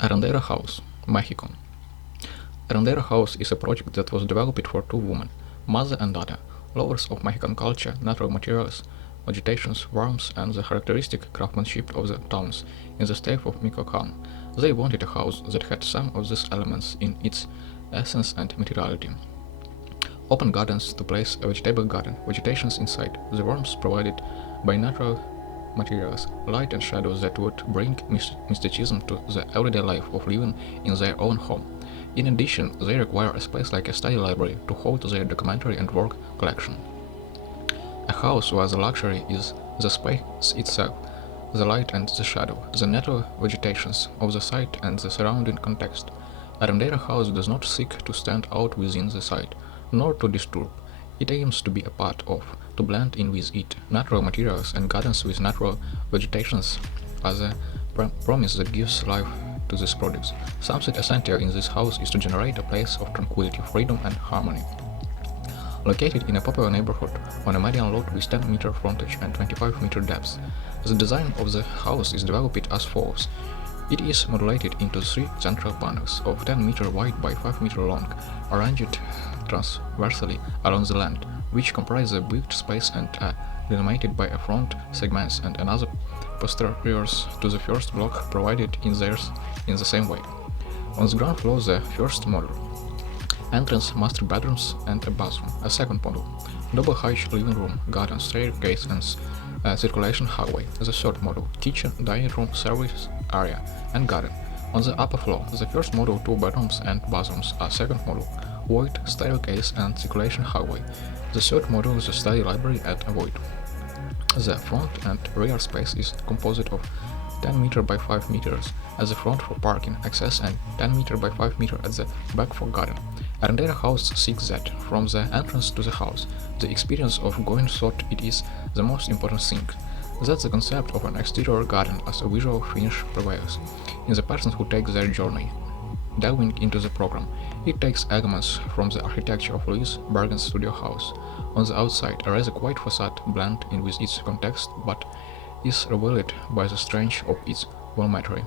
Eréndira House, Mexico. Eréndira House is a project that was developed for two women, mother and daughter, lovers of Mexican culture, natural materials, vegetations, warmth, and the characteristic craftsmanship of the towns in the state of Michoacán. They wanted a house that had some of these elements in its essence and materiality. Open gardens to place a vegetable garden, vegetations inside, the warmth provided by natural materials, light and shadows that would bring mysticism to the everyday life of living in their own home. In addition, they require a space like a study library to hold their documentary and work collection. A house where the luxury is the space itself, the light and the shadow, the natural vegetations of the site and the surrounding context. Eréndira House does not seek to stand out within the site, nor to disturb. It aims to be a part of, to blend in with it. Natural materials and gardens with natural vegetations are the promise that gives life to these products. Something essential in this house is to generate a place of tranquility, freedom, and harmony. Located in a popular neighborhood on a median lot with 10-meter frontage and 25-meter depth, the design of the house is developed as follows. It is modulated into three central panels of 10-meter wide by 5-meter long, arranged transversely along the land, which comprise the built space and are denominated by a front segments and another posteriors to the first block provided in the same way. On the ground floor, the first model. Entrance, master bedrooms, and a bathroom. A second model. Double height living room, garden, staircase, and circulation hallway. The third model. Kitchen, dining room, service area, and garden. On the upper floor, the first model, 2 bedrooms and bathrooms. A second model. Void, staircase, and circulation hallway. The third model is a study library at a void. The front and rear space is composed of 10 meter by 5 meters at the front for parking access and 10 meter by 5 meter at the back for garden. Eréndira House seeks that, from the entrance to the house, the experience of going thought it is the most important thing, that the concept of an exterior garden as a visual finish prevails in the persons who take their journey. Delving into the program, it takes elements from the architecture of Louis Bergen's studio house. On the outside, a rather quiet facade blends in with its context but is revealed by the strength of its volumetry.